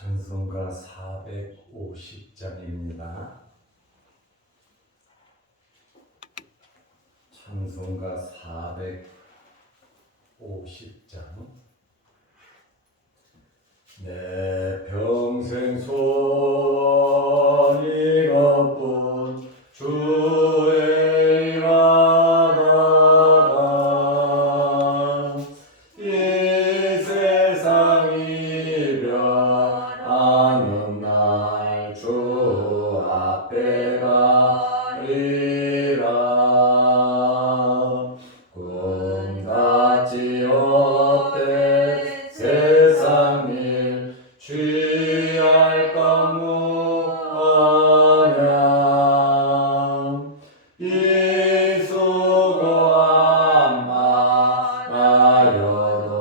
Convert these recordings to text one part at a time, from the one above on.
찬송가 450장입니다. 찬송가 450장. 내 평생 소리가뿐 주의 일하다가 이 세상 이별하는 날 주 앞에 가리라. 꿈같이 헛된 세상 일 취할까 무하냐. 이 수고한 많아여도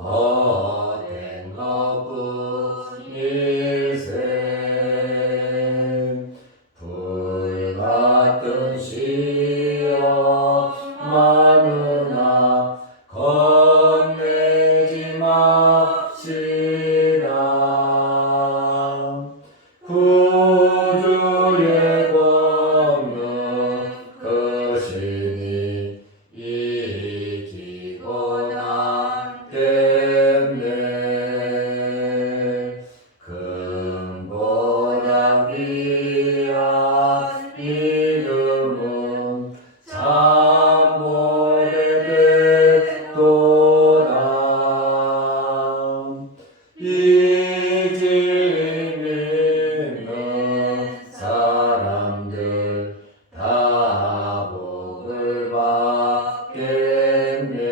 헛된 것뿐일세. 불같은 시험 많으나 겁내지 맙시다. 구주의 권능 크시니 이기고 남겠네. 금보다 귀한 믿음은 참 오래됐도다. 이 진리 믿는 사람들 다 복을 받겠네.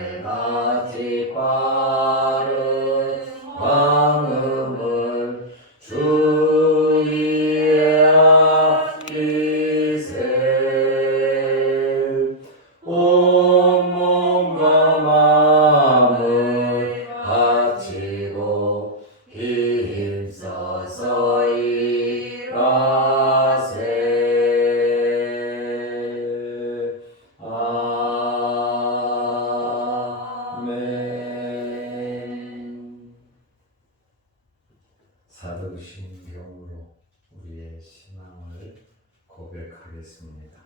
살같이 빠른 광음을 주 위에 아끼세. 온몸과 마음을 바치고 힘써서 일하세. 아멘. 사도신경으로 우리의 신앙을 고백하겠습니다.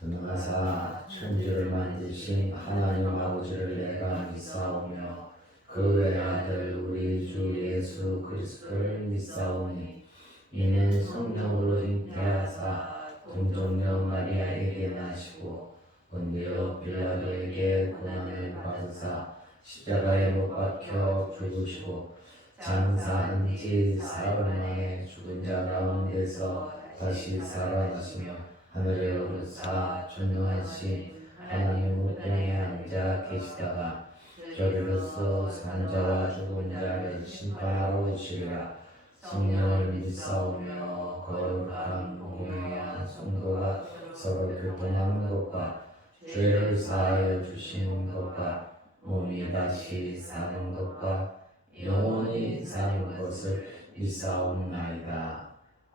전능하사 천지를 만드신 하나님 아버지를 내가 믿사오며 그 외아들 우리 주 예수 그리스도를 믿사오니 이는 성령으로 잉태하사 동정녀 마리아에게 나시고 본디오 빌라도에게 고난을 받으사 십자가에 못 박혀 죽으시고 장사한 지 사흘 만에 죽은 자 가운데서 다시 살아나시며 하늘에 오르사 전능하신 하나님 우편에 앉아 계시다가 저리로서 산자와 죽은 자를 심판하러 오시리라. 성령을 믿사오며 거룩한 공회와 성도가 서로 교통하는 것과 죄를 사하여 주시는 것과 몸이 다시 사는 것과 영원히 사는 것을 믿사옵나이다.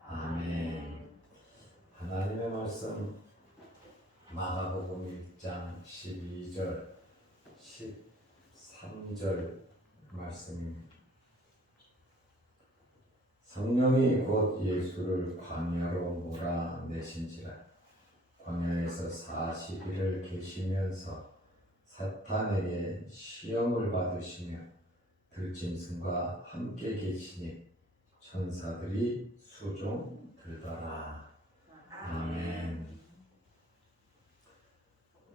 아멘. 하나님의 말씀 마가복음 1장 12절 13절 말씀입니다. 성령이 곧 예수를 광야로 몰아내신지라. 광야에서 40일을 계시면서 사탄에게 시험을 받으시며 들짐승과 함께 계시니 천사들이 수종 들더라. 아멘.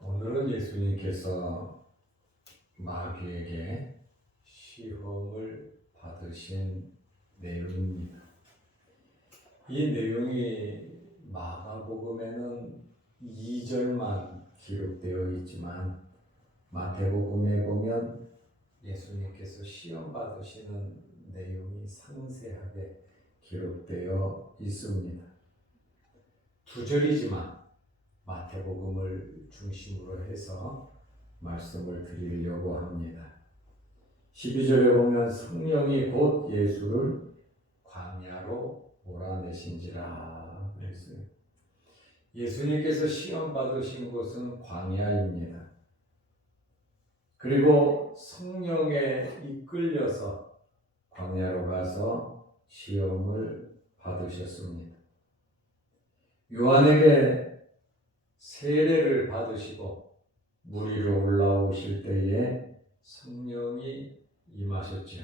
오늘은 예수님께서 마귀에게 시험을 받으신 내용입니다. 이 내용이 마가복음에는 2절만 기록되어 있지만 마태복음에 보면 예수님께서 시험 받으시는 내용이 상세하게 기록되어 있습니다. 2절이지만 마태복음을 중심으로 해서 말씀을 드리려고 합니다. 12절에 보면 성령이 곧 예수를 광야로 몰아내신지라 그랬어요. 예수님께서 시험 받으신 곳은 광야입니다. 그리고 성령에 이끌려서 광야로 가서 시험을 받으셨습니다. 요한에게 세례를 받으시고 물 위로 올라오실 때에 성령이 임하셨지요.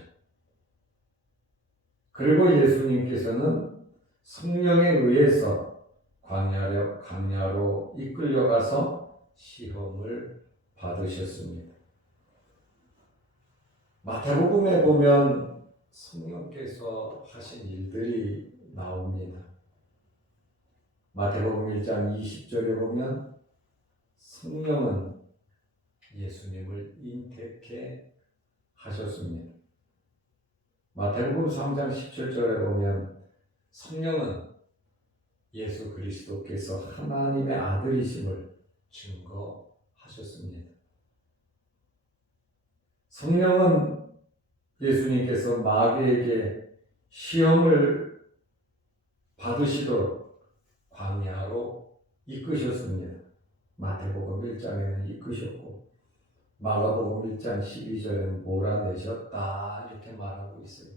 그리고 예수님께서는 성령에 의해서 광야로 이끌려가서 시험을 받으셨습니다. 마태복음에 보면 성령께서 하신 일들이 나옵니다. 마태복음 1장 20절에 보면 성령은 예수님을 인택해 하셨습니다. 마태복음 3장 17절에 보면 성령은 예수 그리스도께서 하나님의 아들이심을 증거하셨습니다. 성령은 예수님께서 마귀에게 시험을 받으시도록 광야로 이끄셨습니다. 마태복음 1장에는 이끄셨고 마가복음 1장 12절에는 몰아내셨다 이렇게 말하고 있어요.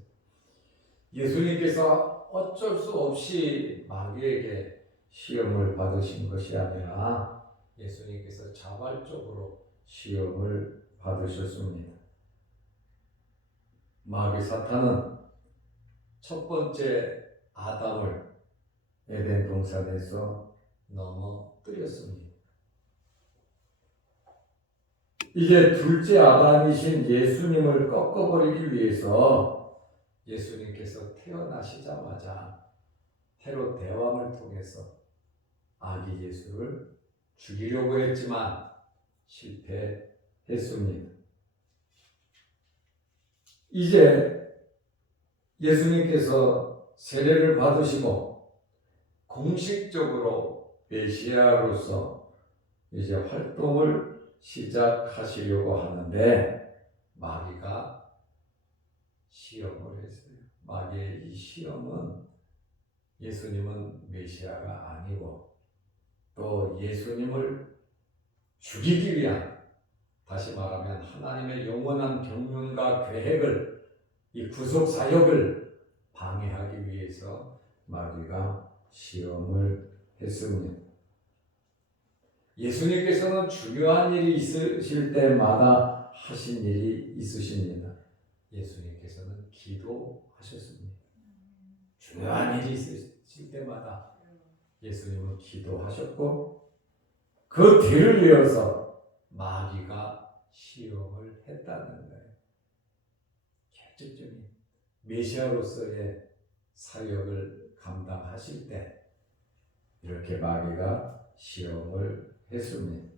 예수님께서 어쩔 수 없이 마귀에게 시험을 받으신 것이 아니라 예수님께서 자발적으로 시험을 받으셨습니다. 마귀 사탄은 첫 번째 아담을 에덴 동산에서 넘어뜨렸습니다. 이제 둘째 아담이신 예수님을 꺾어버리기 위해서 예수님께서 태어나시자마자 헤롯 대왕을 통해서 아기 예수를 죽이려고 했지만 실패했습니다. 이제 예수님께서 세례를 받으시고 공식적으로 메시아로서 이제 활동을 시작하시려고 하는데 마귀가 시험을 했어요. 마귀의 이 시험은 예수님은 메시아가 아니고 또 예수님을 죽이기 위한, 다시 말하면 하나님의 영원한 경륜과 계획을, 이 구속 사역을 방해하기 위해서 마귀가 시험을 했습니다. 예수님께서는 중요한 일이 있으실 때마다 하신 일이 있으십니다. 예수님께서는 기도하셨습니다. 중요한 일이 있으실 때마다 예수님은 기도하셨고 그 뒤를 이어서 마귀가 시험을 했다는 거예요. 결정적인 메시아로서의 사역을 감당하실 때 이렇게 마귀가 시험을 했습니다.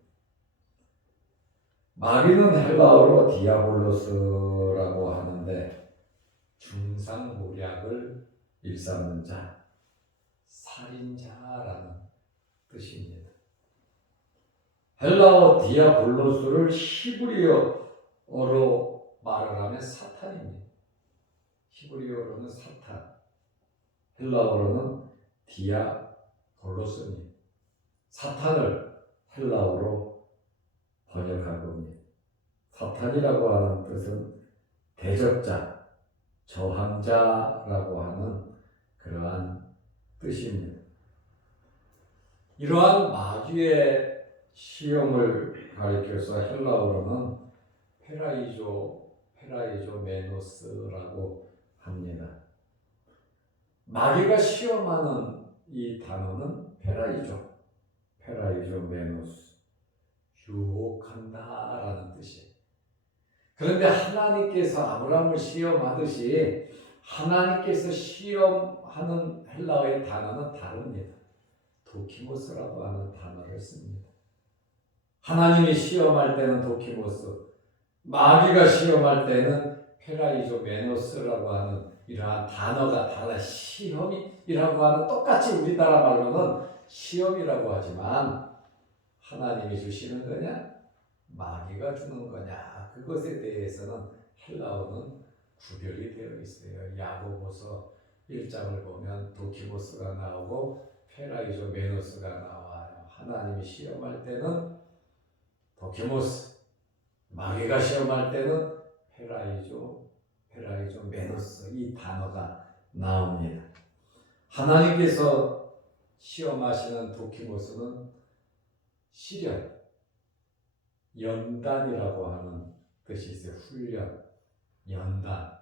마귀는 헬라어로 디아볼로스라고 하는데 중상모략을 일삼는 자, 살인자라는 뜻입니다. 헬라어 디아볼로스를 히브리어로 말을 하면 사탄입니다. 히브리어로는 사탄, 헬라어로는 디아볼로스입니다. 사탄을 헬라어로 번역한 겁니다. 사탄이라고 하는 뜻은 대적자, 저항자라고 하는 그러한 뜻입니다. 이러한 마귀의 시험을 가리켜서 헬라어로는 페라이조 메노스라고 합니다. 마귀가 시험하는 이 단어는 페라이조 메노스, 유혹한다라는 뜻이에요. 그런데 하나님께서 아브라함을 시험하듯이 하나님께서 시험하는 헬라어의 단어는 다릅니다. 도키모스라고 하는 단어를 씁니다. 하나님이 시험할 때는 도키모스, 마귀가 시험할 때는 페라이조 메노스라고 하는 이러한 단어가 달라. 시험이라고 하는, 똑같이 우리나라 말로는 시험이라고 하지만 하나님이 주시는 거냐 마귀가 주는 거냐, 그것에 대해서는 헬라어는 구별이 되어 있어요. 야고보서 1장을 보면 도키모스가 나오고 페라이조 메노스가 나와요. 하나님이 시험할 때는 도키모스, 마귀가 시험할 때는 페라이조, 메노스 이 단어가 나옵니다. 하나님께서 시험하시는 도키모스는 시련, 연단이라고 하는 뜻이 있어요. 훈련, 연단.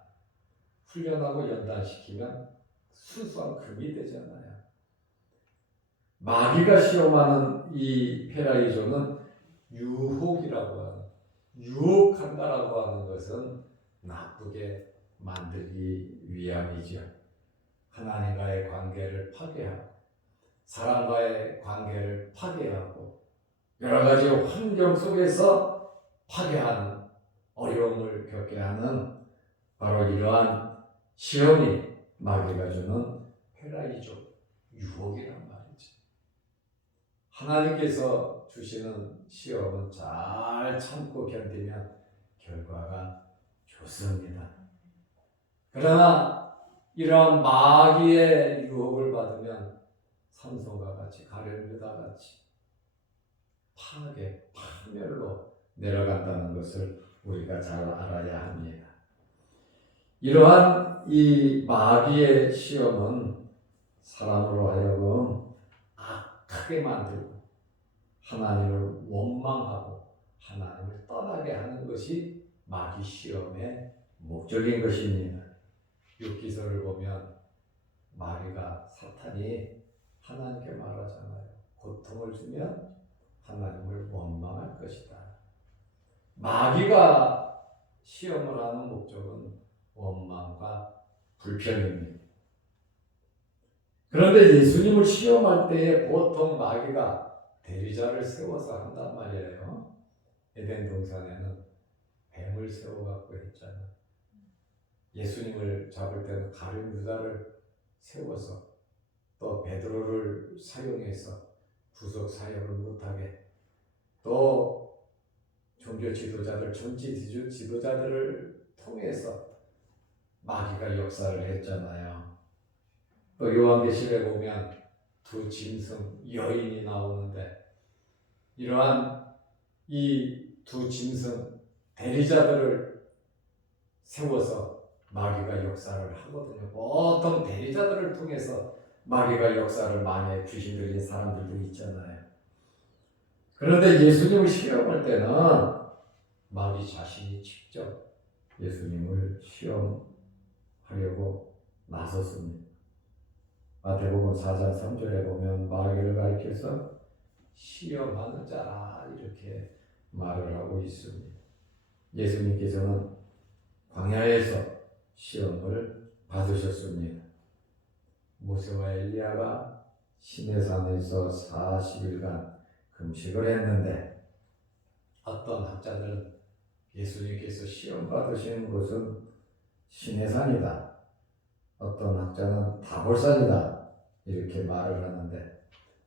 훈련하고 연단시키면 순수한 금이 되잖아요. 마귀가 시험하는 이 페라이조는 유혹이라고 하는, 유혹한다라고 하는 것은 나쁘게 만들기 위함이죠. 하나님과의 관계를 파괴하고 사람과의 관계를 파괴하고 여러 가지 환경 속에서 파괴하는, 어려움을 겪게 하는 바로 이러한 시험이 마귀가 주는 페라이조, 유혹이란 말이죠. 하나님께서 주시는 시험은 잘 참고 견디면 결과가 좋습니다. 그러나 이러한 마귀의 유혹을 받으면 삼손과 같이, 가룟유다 같이 파멸로 내려간다는 것을 우리가 잘 알아야 합니다. 이러한 이 마귀의 시험은 사람으로 하여금 악하게 만들고 하나님을 원망하고 하나님을 떠나게 하는 것이 마귀 시험의 목적인 것입니다. 욥기서를 보면 마귀가, 사탄이 하나님께 말하잖아요. 고통을 주면 하나님을 원망할 것이다. 마귀가 시험을 하는 목적은 원망과 불평입니다. 그런데 예수님을 시험할 때에 보통 마귀가 대리자를 세워서 한단 말이에요. 에덴 동산에는 뱀을 세워갖고 했잖아요. 예수님을 잡을 때는 가룟유다를 세워서 또 베드로를 사용해서 구속 사역을 못하게, 또 종교 지도자들, 정치 지도자들을 통해서 마귀가 역사를 했잖아요. 또 요한계시록에 보면 두 짐승 여인이 나오는데 이러한 이 두 짐승 대리자들을 세워서 마귀가 역사를 하거든요. 보통 대리자들을 통해서 마귀가 역사를 많이 해, 귀신 들린 사람들도 있잖아요. 그런데 예수님을 시험할 때는 마귀 자신이 직접 예수님을 시험하려고 나섰습니다. 마태복음 4장 3절에 보면 마귀를 가리켜서 시험하는 자라 이렇게 말을 하고 있습니다. 예수님께서는 광야에서 시험을 받으셨습니다. 모세와 엘리야가 시내산에서 40일간 금식을 했는데 어떤 학자들은 예수님께서 시험 받으시는 곳은 시내산이다, 어떤 학자는 다볼산이다 이렇게 말을 하는데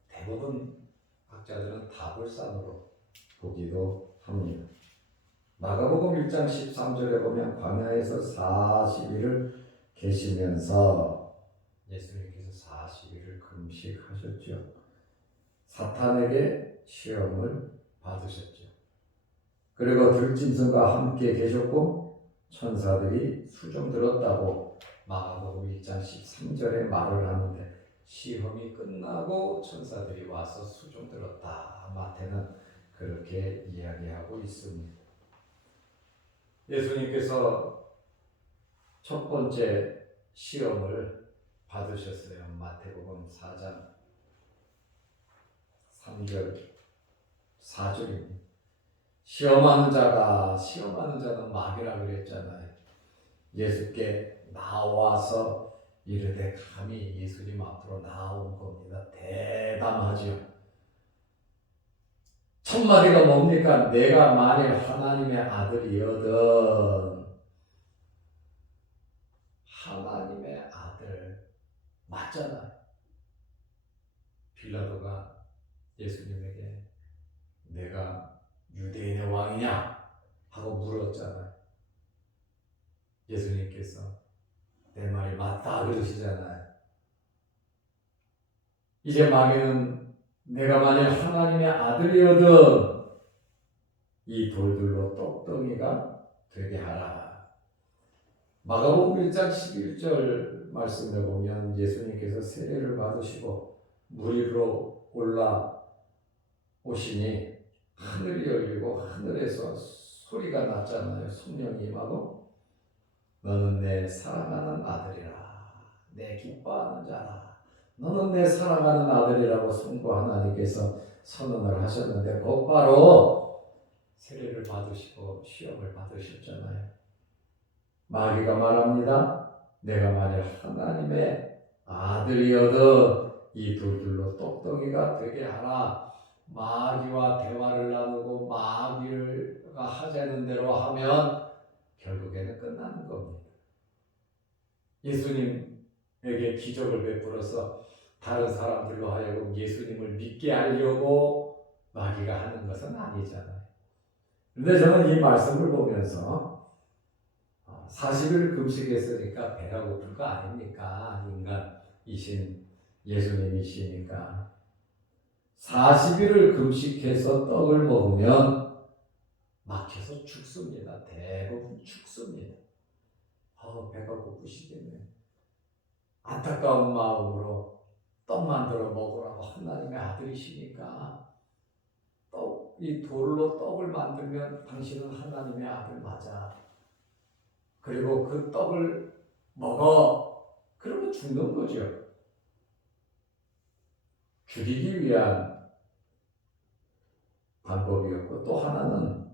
대부분 학자들은 다볼산으로 보기도 합니다. 마가복음 1장 13절에 보면 광야에서 40일을 계시면서 예수님께서 40일을 금식하셨죠. 사탄에게 시험을 받으셨죠. 그리고 들짐승과 함께 계셨고 천사들이 수종 들었다고 마가복음 1장 13절에 말을 하는데 시험이 끝나고 천사들이 와서 수종 들었다. 마태는 그렇게 이야기하고 있습니다. 예수님께서 첫 번째 시험을 받으셨어요. 마태복음 4장 3절 4절입니다. 시험하는 자는 마귀라 그랬잖아요. 예수께 나와서 이르되 감히 예수님 앞으로 나온 겁니다. 대담하죠. 첫 마디가 뭡니까? 내가 만일 하나님의 아들이거든. 하나님의 아들 맞잖아요. 빌라도가 예수님에게 내가 유대인의 왕이냐 하고 물었잖아요. 예수님께서 내 말이 맞다 그러시잖아요. 이제 마귀는 내가 만약 하나님의 아들이거든 이 돌들로 떡덩이가 되게 하라. 마가복음 1장 11절 말씀을 보면 예수님께서 세례를 받으시고 물 위로 올라오시니 하늘이 열리고 하늘에서 소리가 났잖아요. 성령이 임하고 너는 내 사랑하는 아들이라, 내 기뻐하는 자라, 너는 내 사랑하는 아들이라고 성부 하나님께서 선언을 하셨는데 곧바로 세례를 받으시고 시험을 받으셨잖아요. 마귀가 말합니다. 내가 만일 하나님의 아들이어도 이 돌들로 떡덩이가 되게 하라. 마귀와 대화를 나누고 마귀가 하자는 대로 하면 결국에는 끝나는 겁니다. 예수님에게 기적을 베풀어서 다른 사람들로 하여금 예수님을 믿게 하려고 마귀가 하는 것은 아니잖아요. 그런데 저는 이 말씀을 보면서 40일 금식했으니까 배가 고플 거 아닙니까? 인간이신 예수님이시니까 40일을 금식해서 떡을 먹으면 막혀서 죽습니다. 대부분 죽습니다. 배가 고프시겠네. 안타까운 마음으로 떡 만들어 먹으라고 하나님의 아들이시니까 이 돌로 떡을 만들면 당신은 하나님의 아들 맞아. 그리고 그 떡을 먹어. 그러면 죽는 거죠. 죽이기 위한 방법이었고 또 하나는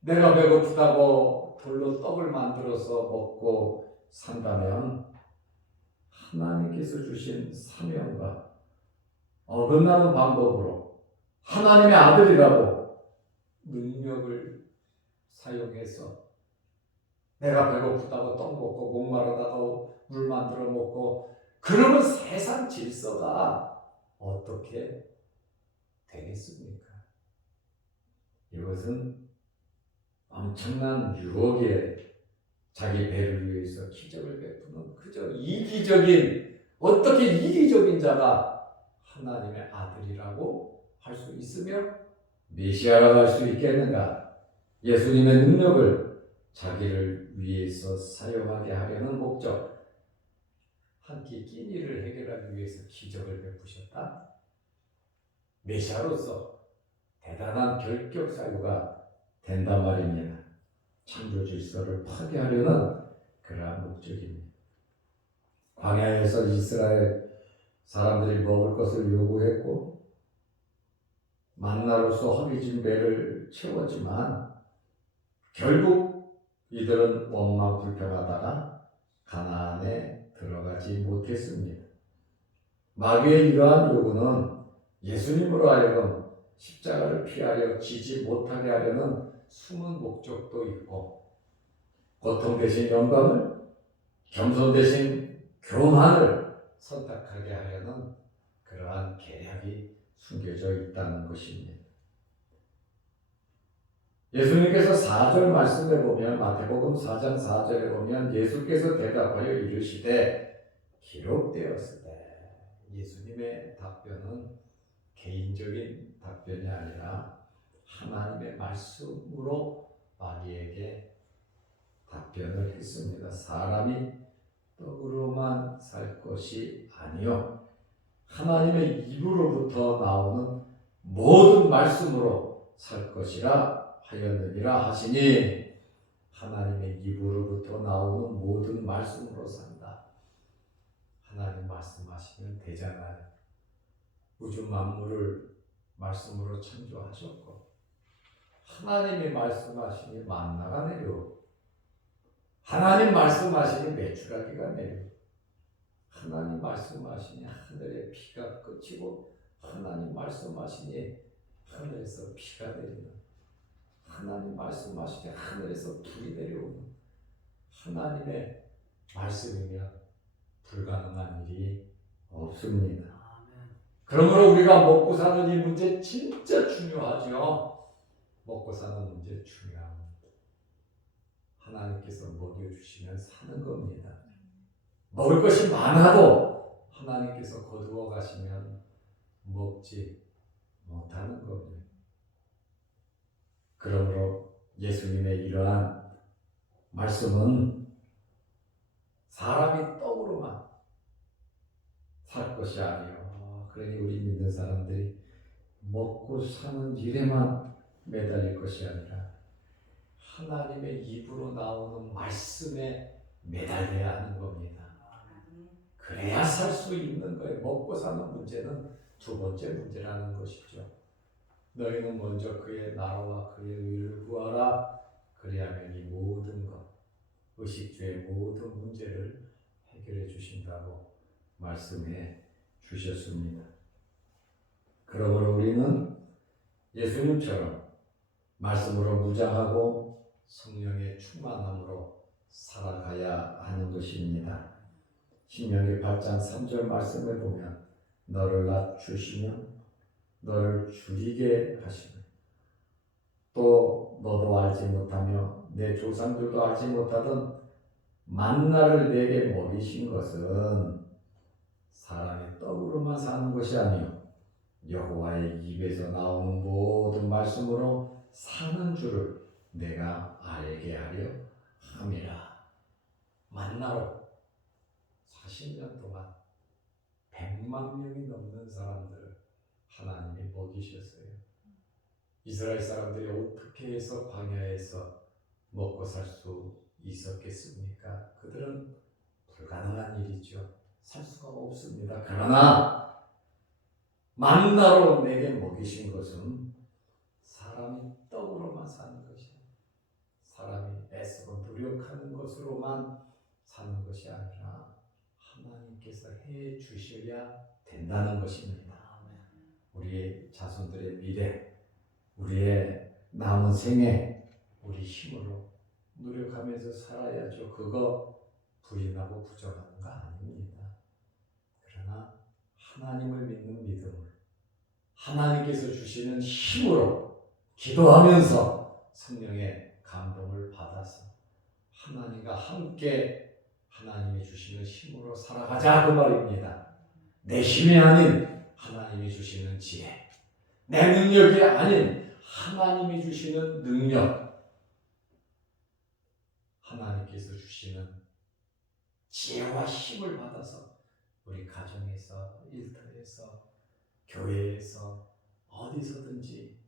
내가 배고프다고 돌로 떡을 만들어서 먹고 산다면 하나님께서 주신 사명과 어긋나는 방법으로 하나님의 아들이라고 능력을 사용해서 내가 배고프다고 떡 먹고 목마르다고 물 만들어 먹고 그러면 세상 질서가 어떻게 되겠습니까? 이것은 엄청난 유혹에 자기 배를 위해서 기적을 베푸는 그저 어떻게 이기적인 자가 하나님의 아들이라고 할 수 있으며 메시아라고 할 수 있겠는가? 예수님의 능력을 자기를 위해서 사용하게 하려는 목적, 한 끼 끼니를 해결하기 위해서 기적을 베푸셨다. 메시아로서 대단한 결격 사유가 된단 말입니다. 창조 질서를 파괴하려는 그러한 목적입니다. 광야에서 이스라엘 사람들이 먹을 것을 요구했고 만나로서 허기진 배를 채웠지만 결국 이들은 원망 불평하다가 가나안에 들어가지 못했습니다. 마귀의 이러한 요구는 예수님으로 하여금 십자가를 피하여 지지 못하게 하려는 숨은 목적도 있고 고통 대신 영광을, 겸손 대신 교만을 선택하게 하려는 그러한 계략이 숨겨져 있다는 것입니다. 예수님께서 4절 말씀에 보면 마태복음 4장 4절에 보면 예수께서 대답하여 이르시되 기록되었으되, 예수님의 답변은 개인적인 답변이 아니라 하나님의 말씀으로 마귀에게 답변을 했습니다. 사람이 떡으로만 살 것이 아니요 하나님의 입으로부터 나오는 모든 말씀으로 살 것이라 하였느니라 하시니, 하나님의 입으로부터 나오는 모든 말씀으로 산다. 하나님 말씀하시면 되잖아요. 우주 만물을 말씀으로 창조하셨고 하나님이 말씀하시니 만나가 내려오고 하나님 말씀하시니 메추라기가 내려오고 하나님 말씀하시니 하늘에 비가 그치고 하나님 말씀하시니 하늘에서 비가 내리는, 하나님 말씀하시니 하늘에서 불이 내려오는, 하나님의 말씀이면 불가능한 일이 없습니다. 그러므로 우리가 먹고 사는 이 문제 진짜 중요하죠. 먹고 사는 문제 중요합니다. 하나님께서 먹여주시면 사는 겁니다. 먹을 것이 많아도 하나님께서 거두어 가시면 먹지 못하는 겁니다. 그러므로 예수님의 이러한 말씀은 사람이 떡으로만 살 것이 아니요. 그러니 우리 믿는 사람들이 먹고 사는 일에만 매달릴 것이 아니라 하나님의 입으로 나오는 말씀에 매달려야 하는 겁니다. 그래야 살 수 있는 거예요. 먹고 사는 문제는 두 번째 문제라는 것이죠. 너희는 먼저 그의 나라와 그의 의를 구하라. 그리하면 이 모든 것, 의식주의 모든 문제를 해결해 주신다고 말씀해 주셨습니다. 그러므로 우리는 예수님처럼 말씀으로 무장하고 성령의 충만함으로 살아가야 하는 것입니다. 신명기 8장 3절 말씀을 보면 너를 낮추시며 너를 줄이게 하시며 또 너도 알지 못하며 내 조상들도 알지 못하던 만나를 내게 먹이신 것은 사람의 떡으로만 사는 것이 아니요 여호와의 입에서 나오는 모든 말씀으로 사는 줄을 내가 알게 하려 함이라. 만나로 40년 동안 100만 명이 넘는 사람들을 하나님이 먹이셨어요. 이스라엘 사람들이 어떻게 해서 광야에서 먹고 살 수 있었겠습니까? 그들은 불가능한 일이죠. 살 수가 없습니다. 그러나 만나로 내게 먹이신 것은 사람이 떡으로만 사는 것이 아니라 사람이 애쓰고 노력하는 것으로만 사는 것이 아니라 하나님께서 해 주셔야 된다는 것입니다. 우리의 자손들의 미래, 우리의 남은 생애, 우리 힘으로 노력하면서 살아야죠. 그거 부인하고 부정하는 거 아닙니다. 그러나 하나님을 믿는 믿음을 하나님께서 주시는 힘으로 기도하면서 성령의 감동을 받아서 하나님과 함께 하나님이 주시는 힘으로 살아가자 그 말입니다. 내 힘이 아닌 하나님이 주시는 지혜, 내 능력이 아닌 하나님이 주시는 능력, 하나님께서 주시는 지혜와 힘을 받아서 우리 가정에서, 일터에서, 교회에서 어디서든지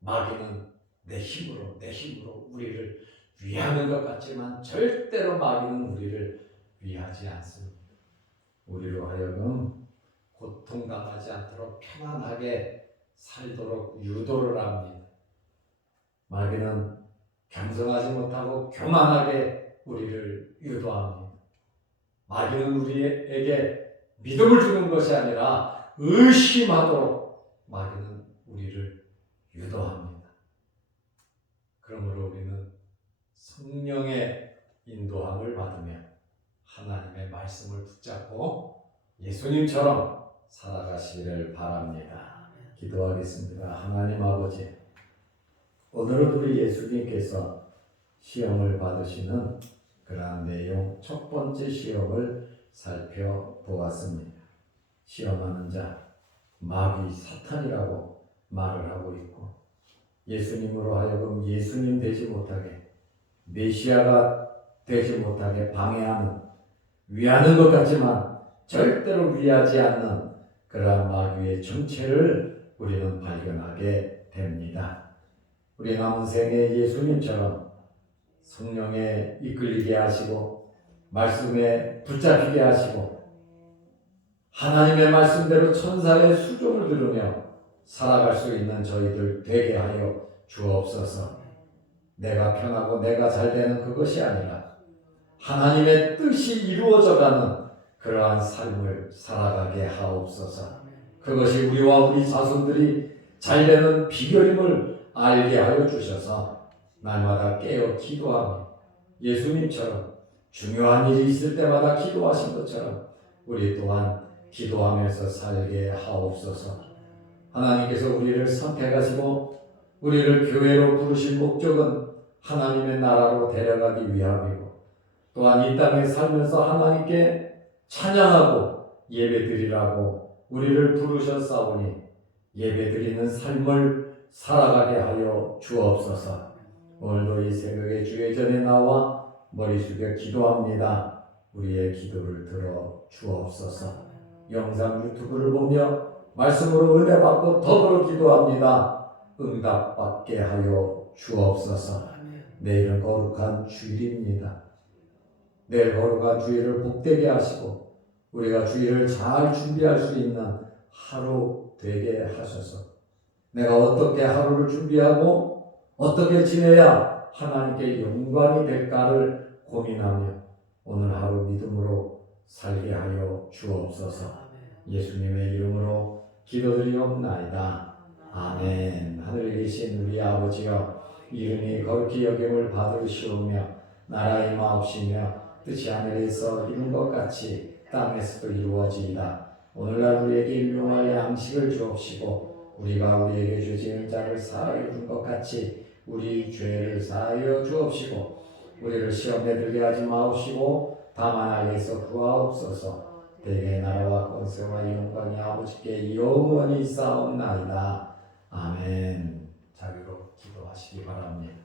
마귀는 내 힘으로 우리를 위하는 것 같지만 절대로 마귀는 우리를 위하지 않습니다. 우리로 하여금 고통당하지 않도록 편안하게 살도록 유도를 합니다. 마귀는 겸손하지 못하고 교만하게 우리를 유도합니다. 마귀는 우리에게 믿음을 주는 것이 아니라 의심하도록 마귀는 우리를 유도합니다. 그러므로 우리는 성령의 인도함을 받으며 하나님의 말씀을 붙잡고 예수님처럼 살아가시기를 바랍니다. 기도하겠습니다. 하나님 아버지, 오늘은 우리 예수님께서 시험을 받으시는 그러한 내용 첫 번째 시험을 살펴보았습니다. 시험하는 자, 마귀 사탄이라고 말을 하고 있고 예수님으로 하여금 예수님 되지 못하게 메시아가 되지 못하게 방해하는, 위하는 것 같지만 절대로 위하지 않는 그러한 마귀의 정체를 우리는 발견하게 됩니다. 우리 남은 생에 예수님처럼 성령에 이끌리게 하시고 말씀에 붙잡히게 하시고 하나님의 말씀대로 천사의 수종을 들으며 살아갈 수 있는 저희들 되게 하여 주옵소서. 내가 편하고 내가 잘 되는 그것이 아니라 하나님의 뜻이 이루어져가는 그러한 삶을 살아가게 하옵소서. 그것이 우리와 우리 자손들이 잘 되는 비결임을 알게 하여 주셔서 날마다 깨어 기도하며 예수님처럼 중요한 일이 있을 때마다 기도하신 것처럼 우리 또한 기도하면서 살게 하옵소서. 하나님께서 우리를 선택하시고 우리를 교회로 부르신 목적은 하나님의 나라로 데려가기 위함이고 또한 이 땅에 살면서 하나님께 찬양하고 예배드리라고 우리를 부르셨사오니 예배드리는 삶을 살아가게 하여 주옵소서. 오늘도 이 새벽에 주의 전에 나와 머리 숙여 기도합니다. 우리의 기도를 들어 주옵소서. 영상 유튜브를 보며 말씀으로 은혜 받고 더불어 기도합니다. 응답받게 하여 주옵소서. 내일은 거룩한 주일입니다. 내일 거룩한 주일을 복되게 하시고 우리가 주일을 잘 준비할 수 있는 하루 되게 하셔서 내가 어떻게 하루를 준비하고 어떻게 지내야 하나님께 영광이 될까를 고민하며 오늘 하루 믿음으로 살게 하여 주옵소서. 예수님의 이름으로 기도드리옵나이다. 아멘. 하늘에 계신 우리 아버지여, 이름이 거룩히 여김을 받으시오며 나라의 마옵시며 뜻이 하늘에서 이룬 것 같이 땅에서도 이루어지이다. 오늘날 우리에게 일용할 양식을 주옵시고 우리가 우리에게 죄지은 자를 사하여 준 것 같이 우리 죄를 사하여 주옵시고 우리를 시험에 들게 하지 마옵시고 다만 악에서 구하옵소서. 대개의 나라와 권세와 영광이 아버지께 영원히 있사옵나이다. 아멘. 자기로 기도하시기 바랍니다.